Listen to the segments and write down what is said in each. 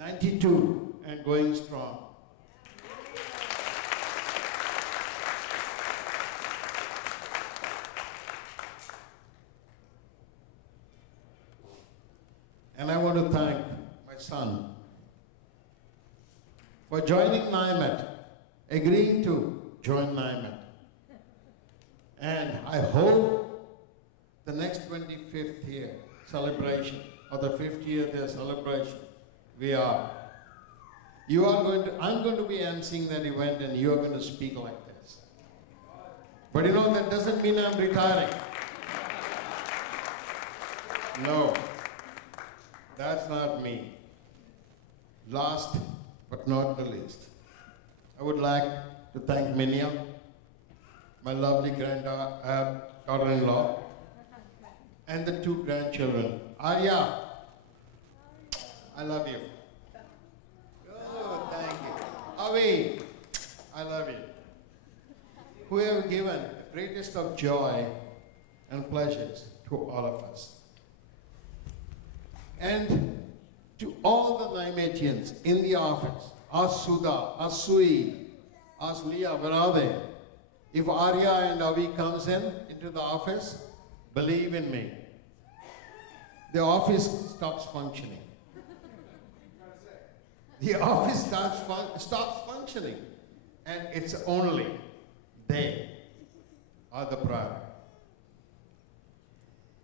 92 and going strong. And I want to thank my son for joining NIMET, agreeing to join NIMET. And I hope the next 25th year celebration, or the 50th year celebration, I'm going to be emceeing that event and you are going to speak like this. But you know, that doesn't mean I'm retiring. No, that's not me. Last but not the least, I would like to thank Minya, my lovely daughter-in-law, and the two grandchildren. Arya, I love you. Oh, thank you. Avi, I love you. Who have given the greatest of joy and pleasures to all of us. And to all the Nimetians in the office, ask Sudha, ask Sui, ask Leah, where are they? If Arya and Avi comes into the office, believe in me, the office stops functioning. The office stops functioning, and it's only they are the priority.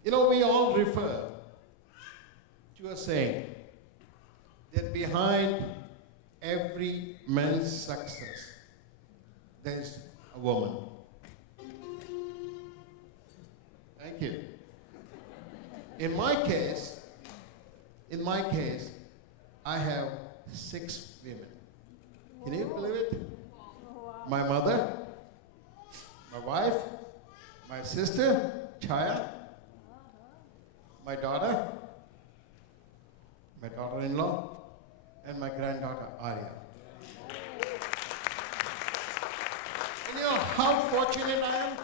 You know, we all refer to a saying that behind every man's success, there's a woman. Thank you. In my case, I have 6 women. Can you believe it? My mother, my wife, my sister, Chaya, my daughter-in-law, and my granddaughter, Arya. And you know how fortunate I am?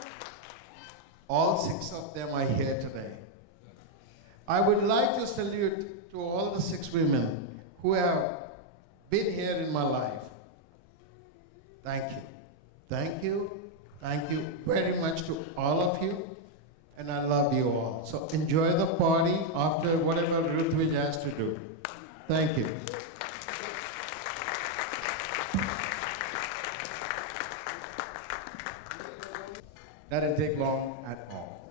All 6 of them are here today. I would like to salute to all the 6 women who have been here in my life. Thank you. Thank you. Thank you very much to all of you. And I love you all. So enjoy the party after whatever Ruthwich has to do. Thank you. That didn't take long at all.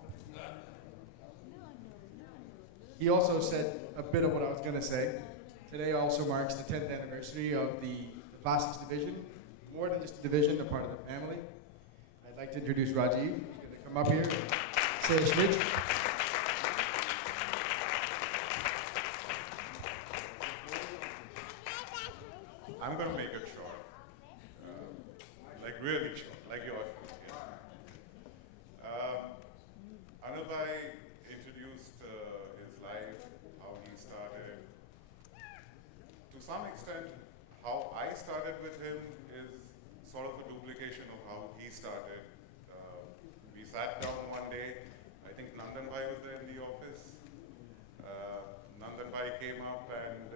He also said a bit of what I was going to say. Today also marks the 10th anniversary of the Plastics Division. More than just a division, a part of the family. I'd like to introduce Rajiv, who's going to come up here and say a smidge. I'm going to make it short. Like really short, like yours. Anil Bhai introduced his life, how he started. To some extent, how I started with him is sort of a duplication of how he started. We sat down one day, I think Nandan Bhai was there in the office. Nandan Bhai came up and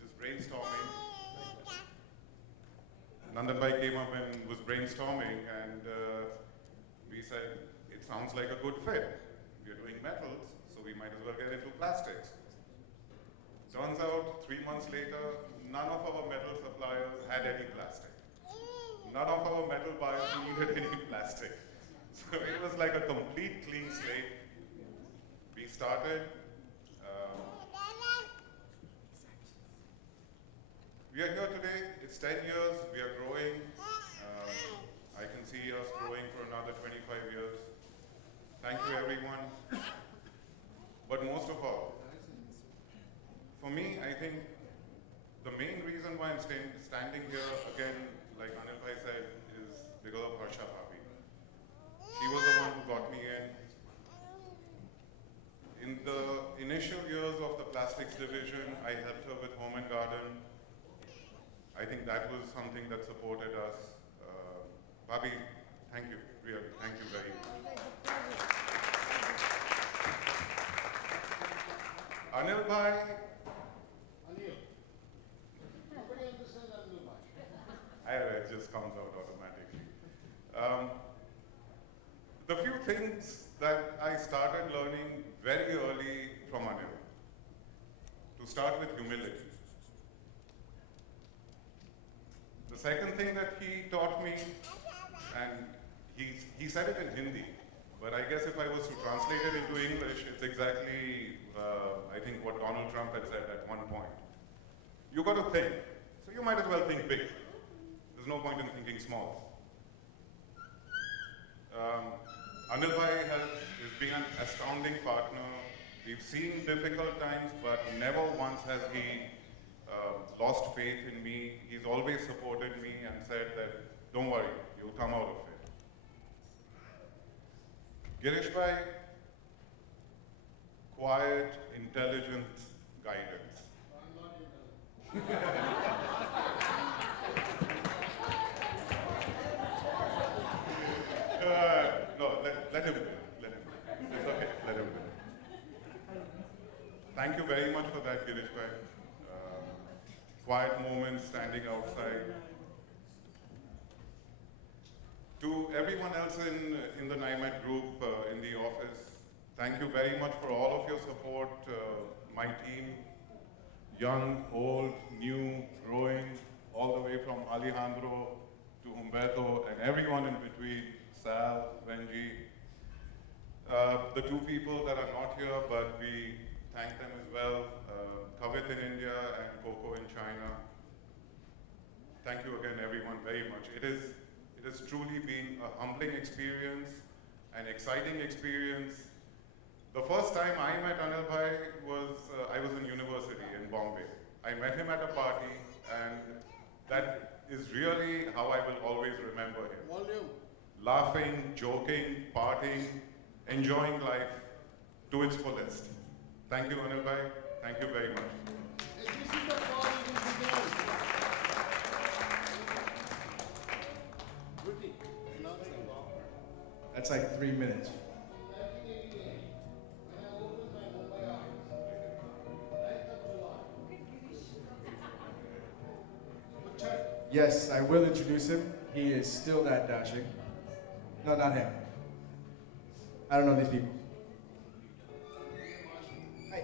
just brainstorming. Nandan Bhai came up and was brainstorming, and we said, it sounds like a good fit. We are doing metals, so we might as well get into plastics. Turns out, 3 months later, none of our metal suppliers had any plastic. None of our metal buyers needed any plastic. So it was like a complete clean slate. We started. We are here today. It's 10 years. We are growing. I can see us growing for another 25 years. Thank you, everyone. But most of all, for me, I think the main reason why I'm standing here again, like Anil Bhai said, is because of Harsha Bhabhi. She was the one who got me in. In the initial years of the plastics division, I helped her with home and garden. I think that was something that supported us. Bhabhi, thank you, really, thank you very much. Anil Bhai, start with humility. The second thing that he taught me, and he said it in Hindi, but I guess if I was to translate it into English, it's exactly, I think, what Donald Trump had said at one point. You got to think, so you might as well think big. There's no point in thinking small. Anil Bhai has been an astounding partner. We've seen difficult times, but never once has he lost faith in me. He's always supported me and said that, don't worry, you'll come out of it. Girish Bhai, quiet, intelligent guidance. No, let him do it. Let him do it. It's okay, let him do it. Thank you very much for that, Girish Bhai. Quiet moments, standing outside. To everyone else in the NIMET group, in the office, thank you very much for all of your support. My team, young, old, new, growing, all the way from Alejandro to Humberto and everyone in between, Sal, Benji. The two people that are not here, but we thank them as well, Kavit in India and Coco in China. Thank you again, everyone, very much. It has truly been a humbling experience, an exciting experience. The first time I met Anil Bhai was, I was in university in Bombay. I met him at a party, and that is really how I will always remember him. Volume. Laughing, joking, partying, enjoying life to its fullest. Thank you, Anil Bhai. Thank you very much. This is the call it began. Rudy, announce the call. That's like 3 minutes. Yes, I will introduce him. He is still that dashing. No, not him. I don't know these people. Hi.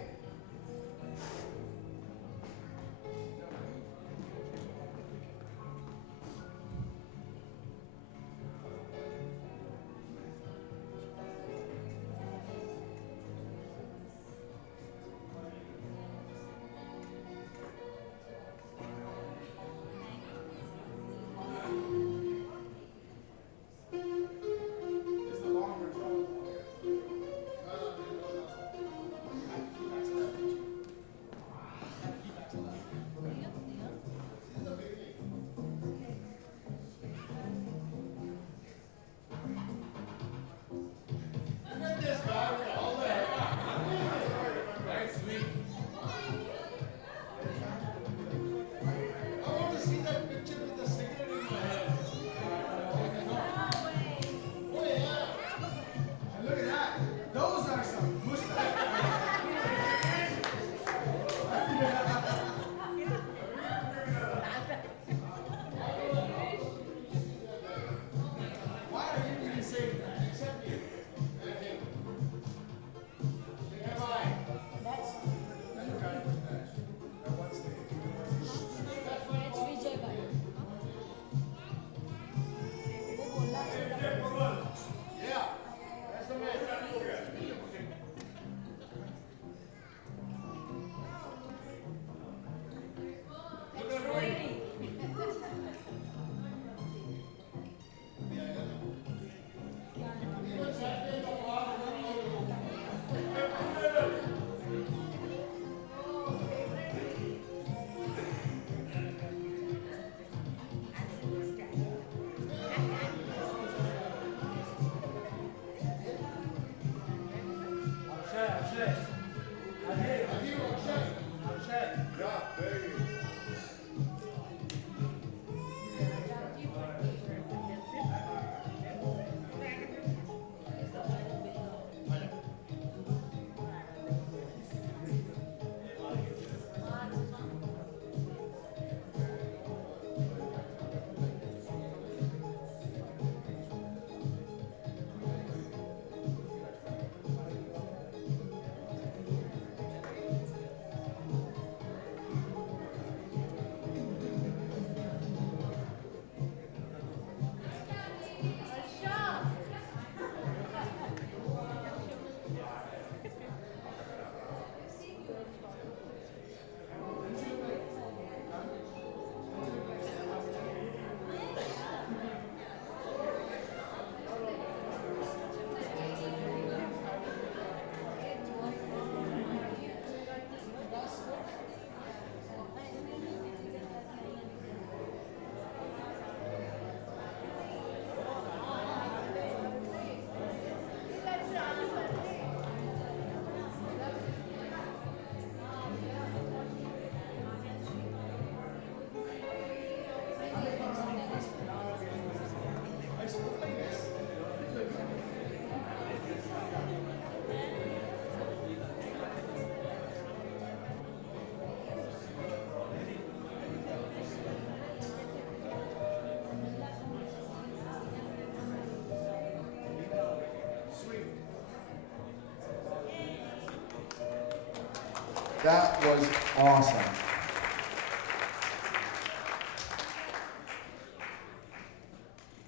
That was awesome.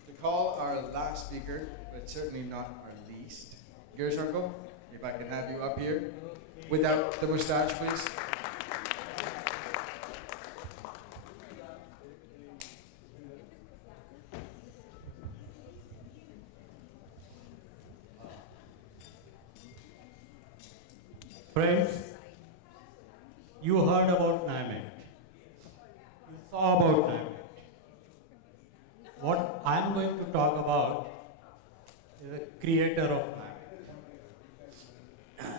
To call our last speaker, but certainly not our least, Girish Uncle, if I can have you up here without the mustache, please. Friends, you heard about NIMET. You saw about NIMET. What I'm going to talk about is the creator of NIMET.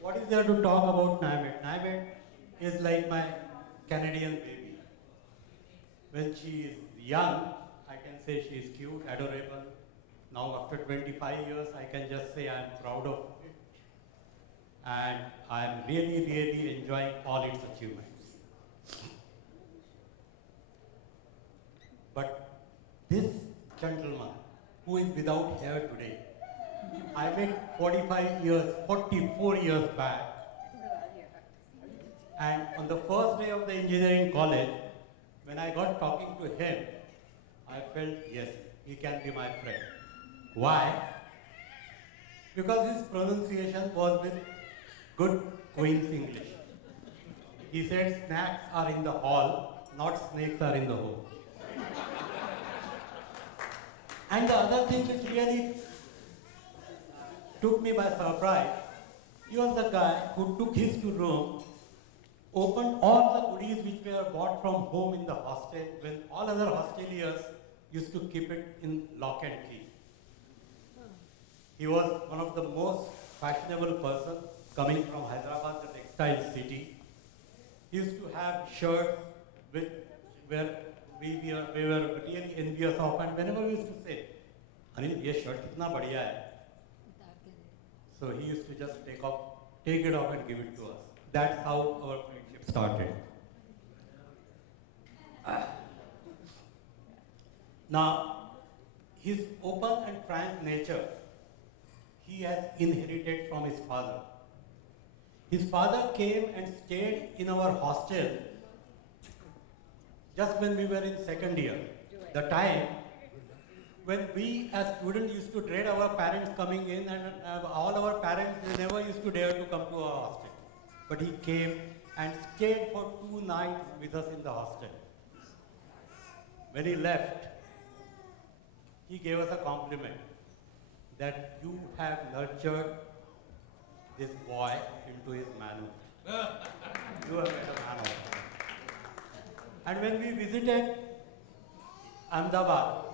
What is there to talk about NIMET? NIMET is like my Canadian baby. When she is young, I can say she is cute, adorable. Now after 25 years, I can just say I'm proud of it. And I'm really, really enjoying all its achievements. But this gentleman, who is without hair today, I met 44 years back, and on the first day of the engineering college, when I got talking to him, I felt, yes, he can be my friend. Why? Because his pronunciation was with good Queen's English. He said snacks are in the hall, not snakes are in the hole. And the other thing which really took me by surprise, he was the guy who took his to room, opened all the goodies which were bought from home in the hostel when all other hosteliers used to keep it in lock and key. He was one of the most fashionable person coming from Hyderabad, the textile city. He used to have shirts where we were really envious of, and whenever we used to say, Anil, this shirt kitna badhiya hai. So he used to just take it off and give it to us. That's how our friendship started. Now, his open and frank nature, he has inherited from his father. His father came and stayed in our hostel just when we were in second year. The time when we as students used to dread our parents coming in, and all our parents, they never used to dare to come to our hostel. But he came and stayed for 2 nights with us in the hostel. When he left, he gave us a compliment that you have nurtured this boy into his manhood. You have made a man of him. And when we visited Ahmedabad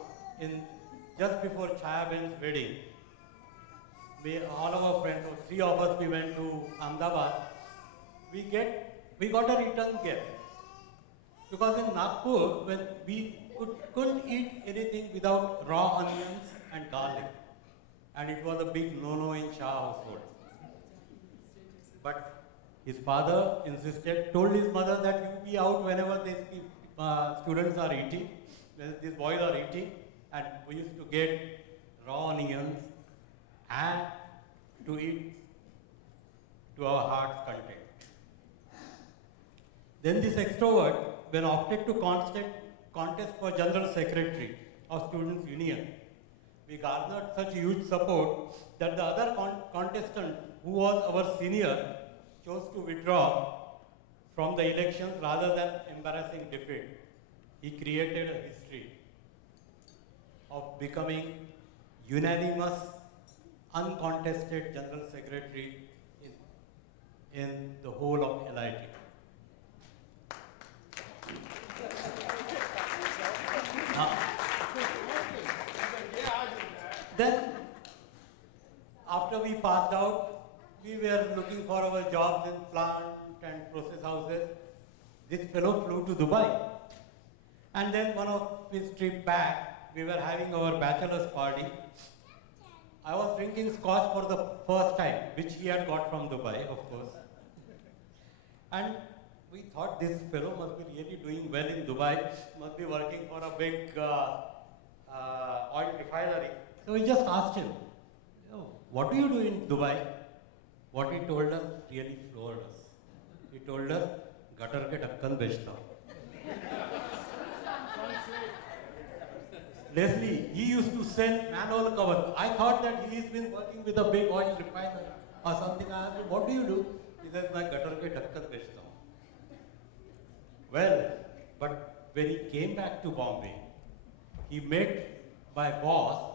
just before Chaya Ben's wedding, all of our friends, 3 of us, we went to Ahmedabad. We got a return gift. Because in Nagpur, when we couldn't eat anything without raw onions and garlic. And it was a big no-no in Shah household. But his father insisted, told his mother that you be out whenever these students are eating, when these boys are eating, and we used to get raw onions and to eat to our heart's content. Then this extrovert, when opted to contest for General Secretary of Students' Union, we garnered such huge support that the other contestant, who was our senior, chose to withdraw from the elections rather than embarrassing defeat. He created a history of becoming unanimous, uncontested General Secretary in the whole of LIT. Then, after we passed out, we were looking for our jobs in plant and process houses. This fellow flew to Dubai. And then one of his trip back, we were having our bachelor's party. I was drinking scotch for the first time, which he had got from Dubai, of course. And we thought this fellow must be really doing well in Dubai, must be working for a big oil refinery. So we just asked him, "Oh, what do you do in Dubai?" What he told us really floored us. He told us, gutter ke ढक्कन बेचता हूँ. Leslie, he used to sell manhole cover. I thought that he's been working with a big oil refinery or something. I asked him, what do you do? He says, मैं gutter के ढक्कन बेचता हूँ. Well, but when he came back to Bombay, he met my boss,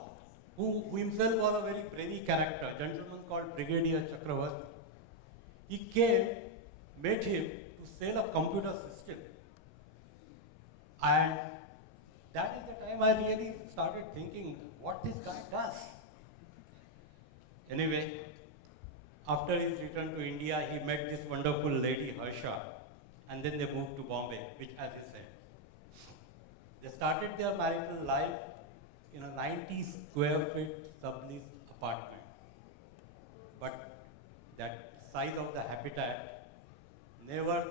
who himself was a very brainy character, a gentleman called Brigadier Chakravarti. He came, met him to sell a computer system. And that is the time I really started thinking what this guy does. Anyway, after his return to India, he met this wonderful lady, Harsha, and then they moved to Bombay, which, as he said, they started their marital life in a 90 square feet subleased apartment. But that size of the habitat never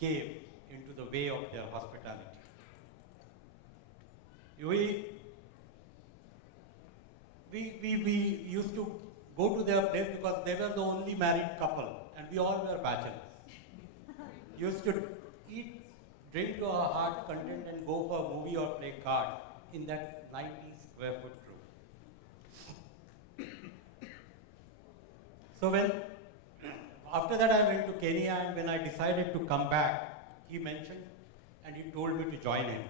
came into the way of their hospitality. We used to go to their place because they were the only married couple and we all were bachelors. Used to eat, drink to our heart's content and go for a movie or play cards in that 90 square foot room. So after that I went to Kenya, and when I decided to come back, he mentioned and he told me to join him.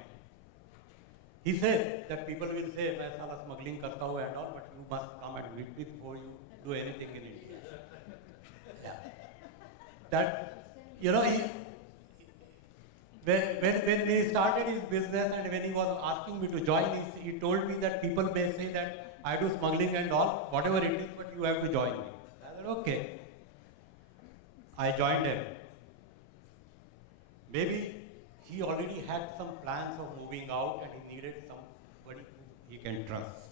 He said that people will say, मैं साला smuggling करता हूँ and all, but you must come and meet me before you do anything in India. Yeah. That, you know, when he started his business and when he was asking me to join, he told me that people may say that I do smuggling and all, whatever it is, but you have to join me. I said, okay. I joined him. Maybe he already had some plans of moving out and he needed somebody he can trust.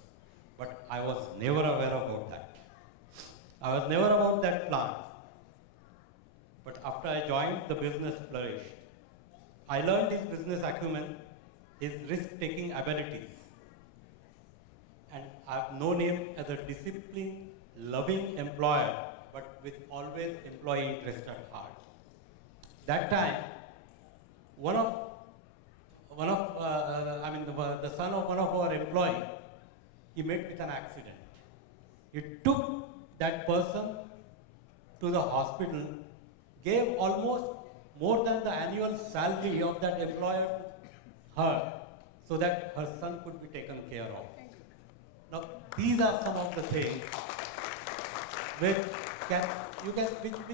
But I was never aware about that. I was never about that plan. But after I joined, the business flourished. I learned his business acumen, his risk-taking abilities. And I've known him as a disciplined, loving employer, but with always employee interest at heart. That time, the son of one of our employees, he met with an accident. He took that person to the hospital, gave almost more than the annual salary of that employer to her, so that her son could be taken care of. Now, these are some of the things which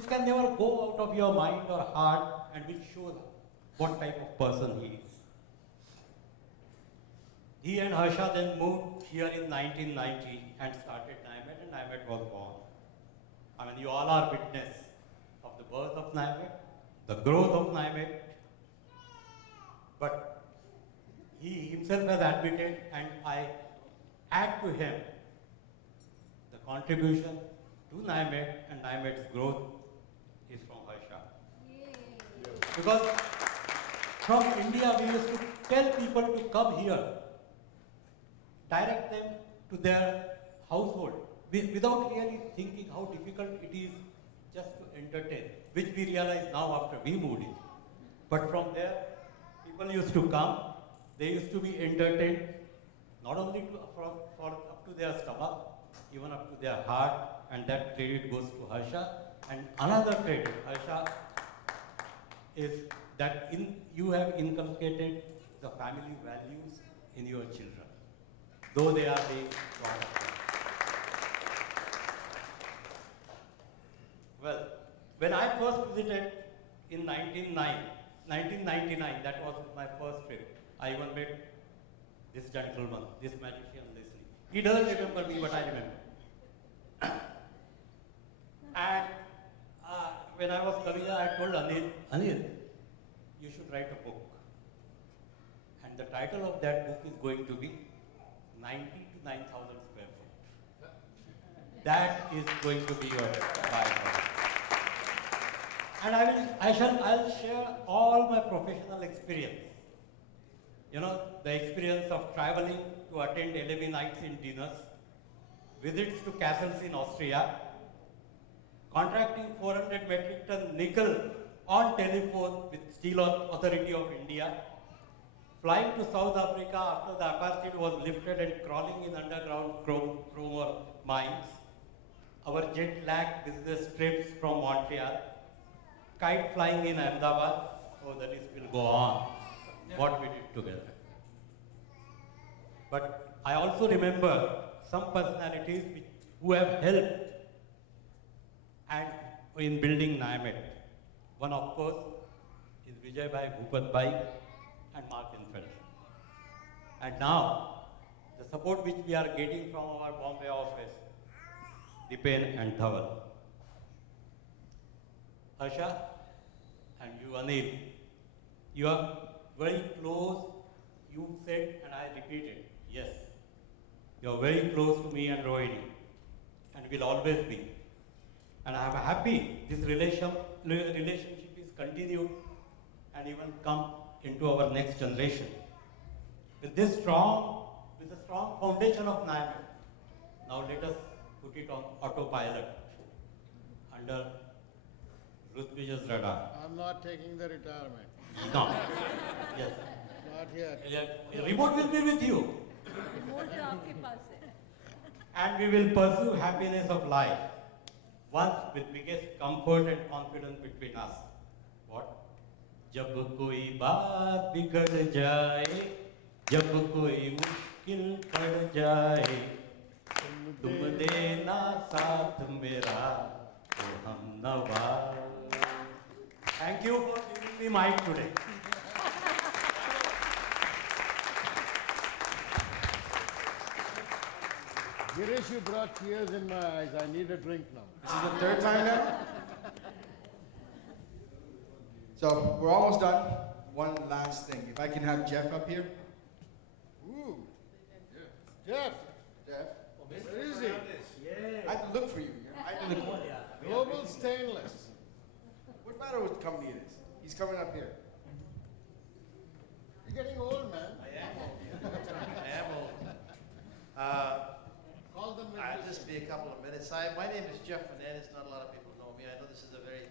can never go out of your mind or heart, and which shows what type of person he is. He and Harsha then moved here in 1990 and started NIMET, and NIMET was born. I mean, you all are witness of the birth of NIMET, the growth of NIMET, but he himself has admitted, and I add to him, the contribution to NIMET and NIMET's growth is from Harsha. Because from India, we used to tell people to come here, direct them to their household, without really thinking how difficult it is just to entertain, which we realize now after we moved in. But from there, people used to come, they used to be entertained, not only up to their stomach, even up to their heart, and that credit goes to Harsha. And another credit, Harsha, is that you have inculcated the family values in your children, though they are being brought up. Well, when I first visited in 1999, that was my first trip, I even met this gentleman, this magician Leslie. He doesn't remember me, but I remember. And when I was coming here, I told Anil, you should write a book. And the title of that book is going to be 90 to 9,000 square foot. That is going to be your Bible. And I'll share all my professional experience. You know, the experience of traveling to attend 11 nights in dinners, visits to castles in Austria, contracting 400 metric ton nickel on telephone with Steel Authority of India, flying to South Africa after the apartheid was lifted and crawling in underground chrome mines, our jet lag business trips from Montreal, kite flying in Ahmedabad, oh the list will go on, what we did together. But I also remember some personalities who have helped and in building NIMET. One of course is Vijay Bhai, Bhupat Bhai and Mark Infeld. And now, the support which we are getting from our Bombay office, Dipen and Dhaval. Harsha and you Anil, you are very close, you said and I repeated, yes. You are very close to me and Rohini and will always be. And I am happy this relationship is continued and even come into our next generation. With the strong foundation of NIMET, now let us put it on autopilot under Rutvij's radar. I'm not taking the retirement. No. Yes. Not yet. Remote will be with you. Remote तो आपके पास है And we will pursue happiness of life. One with biggest comfort and confidence between us. What? जब कोई बात बिगड़ जाए, जब कोई मुश्किल पड़ जाए, तुम देना साथ मेरा, तो हम नवा. Thank you for giving me mic today. Girish, you brought tears in my eyes. I need a drink now. This is the third time now. So we're almost done. One last thing. If I can have Jeff up here. Ooh. Jeff. Jeff. Where is he? I had to look for you. You're hiding in the corner. Global Stainless. What matter what company it is? He's coming up here. You're getting old, man. I am old. Call them when I'll you just say. be a couple of minutes. My name is Jeff Fernandez. Not a lot of people know me. I know this is a very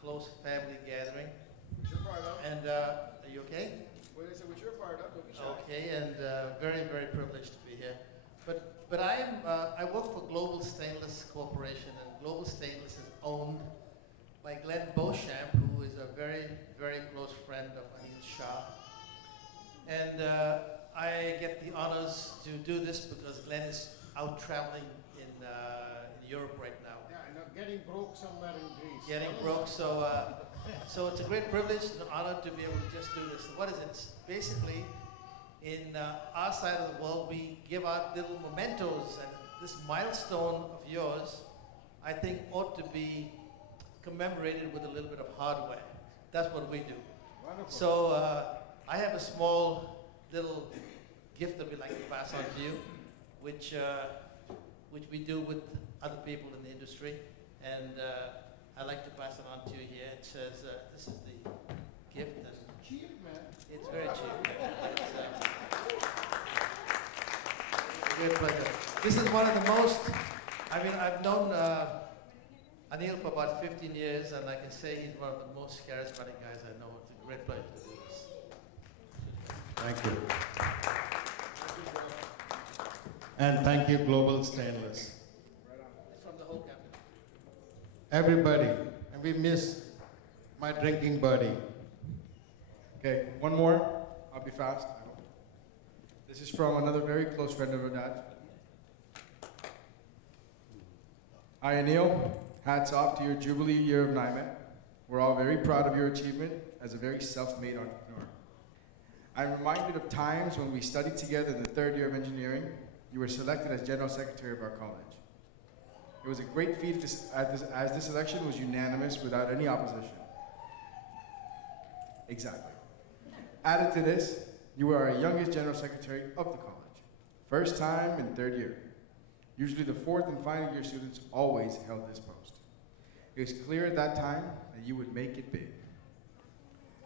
close family gathering. Which you're part of. And are you okay? What is it? Which you're part of? Don't be shy. Okay, and very, very privileged to be here. But I work for Global Stainless Corporation, and Global Stainless is owned by Glenn Beauchamp, who is a very, very close friend of Anil Shah. And I get the honors to do this because Glenn is out traveling in Europe right now. Yeah, I know. Getting broke somewhere in Greece. Getting broke, so it's a great privilege and an honor to be able to just do this. What is it? It's basically, in our side of the world, we give out little mementos, and this milestone of yours, I think, ought to be commemorated with a little bit of hardware. That's what we do. Wonderful. So I have a small little gift that we like to pass on to you, which we do with other people in the industry, and I'd like to pass it on to you here. It says, this is the gift, and Cheap, man. it's very cheap. It's a great pleasure. This is one of the most, I mean, I've known Anil for about 15 years, and I can say he's one of the most charismatic guys I know. It's a great pleasure to do this. Thank you. And thank you, Global Stainless. It's from the whole company. Everybody. And we miss my drinking buddy. Okay, one more. I'll be fast. This is from another very close friend of our dad's. Hi, Anil. Hats off to your Jubilee year of NIMET. We're all very proud of your achievement as a very self-made entrepreneur. I'm reminded of times when we studied together in the third year of engineering. You were selected as General Secretary of our college. It was a great feat as this election was unanimous without any opposition. Exactly. Added to this, you were our youngest General Secretary of the college. First time in third year. Usually the fourth and final year students always held this post. It was clear at that time that you would make it big.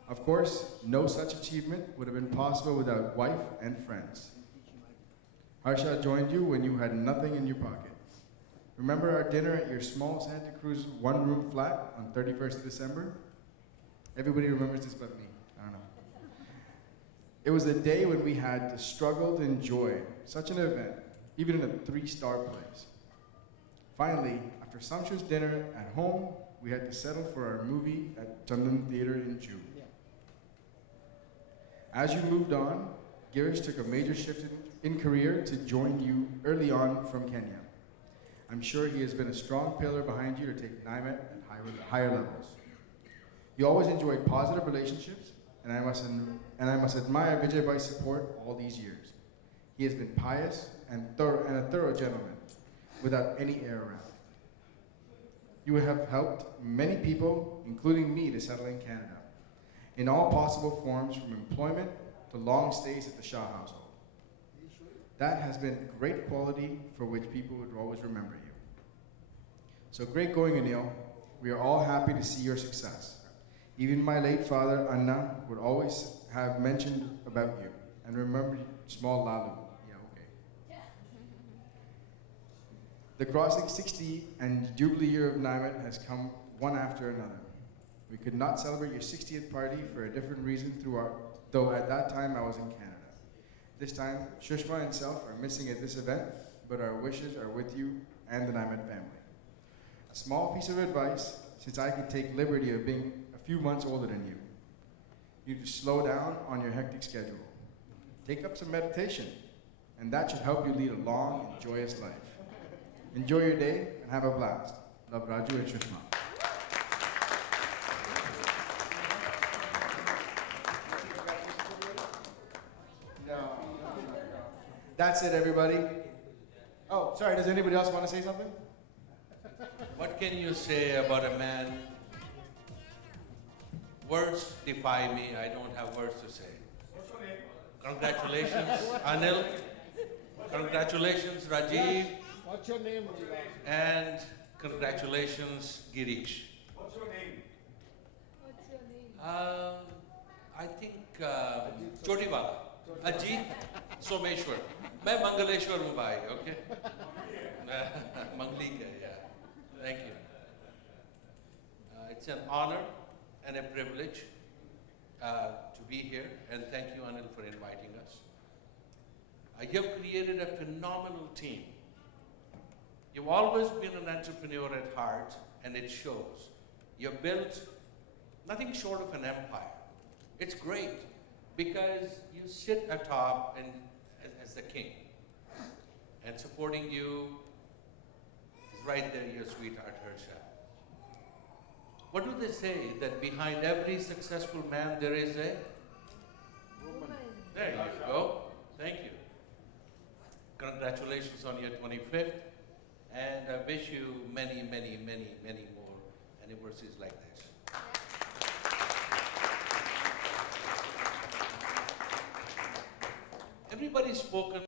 Of course, no such achievement would have been possible without wife and friends. Harsha joined you when you had nothing in your pocket. Remember our dinner at your small Santa Cruz one-room flat on 31st of December? Everybody remembers this but me. I don't know. It was a day when we had to struggle to enjoy such an event, even in a 3-star place. Finally, after sumptuous dinner at home, we had to settle for our movie at Chandan Theatre in June. As you moved on, Girish took a major shift in career to join you early on from Kenya. I'm sure he has been a strong pillar behind you to take NIMET at higher levels. You always enjoyed positive relationships, and I must admire Vijay Bhai's support all these years. He has been pious and a thorough gentleman, without any air around. You have helped many people, including me, to settle in Canada, in all possible forms, from employment to long stays at the Shah household. That has been great quality for which people would always remember you. So great going, Anil. We are all happy to see your success. Even my late father, Anna, would always have mentioned about you and remember small Lalu. Yeah, okay. The Crossing 60 and Jubilee year of NIMET has come one after another. We could not celebrate your 60th party for a different reason though at that time I was in Canada. This time, Shushma and self are missing at this event, but our wishes are with you and the NIMET family. A small piece of advice, since I could take liberty of being a few months older than you. You need to slow down on your hectic schedule. Take up some meditation, and that should help you lead a long and joyous life. Enjoy your day and have a blast. Love, Raju and Shushma. That's it, everybody. Oh, sorry, does anybody else want to say something? What can you say about a man? Words defy me. I don't have words to say. Congratulations, Anil. Congratulations, Rajiv. What's your name? And congratulations, Girish. What's your name? What's your name? I think Chotiwala. Ajit Someshwar. मैं मंगलेश्वर हूँ भाई, okay? Mangli ka, yeah. Thank you. It's an honor and a privilege to be here, and thank you, Anil, for inviting us. You have created a phenomenal team. You've always been an entrepreneur at heart, and it shows. You've built nothing short of an empire. It's great because you sit atop and as the king, and supporting you is right there, your sweetheart Harsha. What do they say? That behind every successful man there is a Woman. There you go. Thank you. Congratulations on your 25th, and I wish you many, many, many, many more anniversaries like this. Everybody's spoken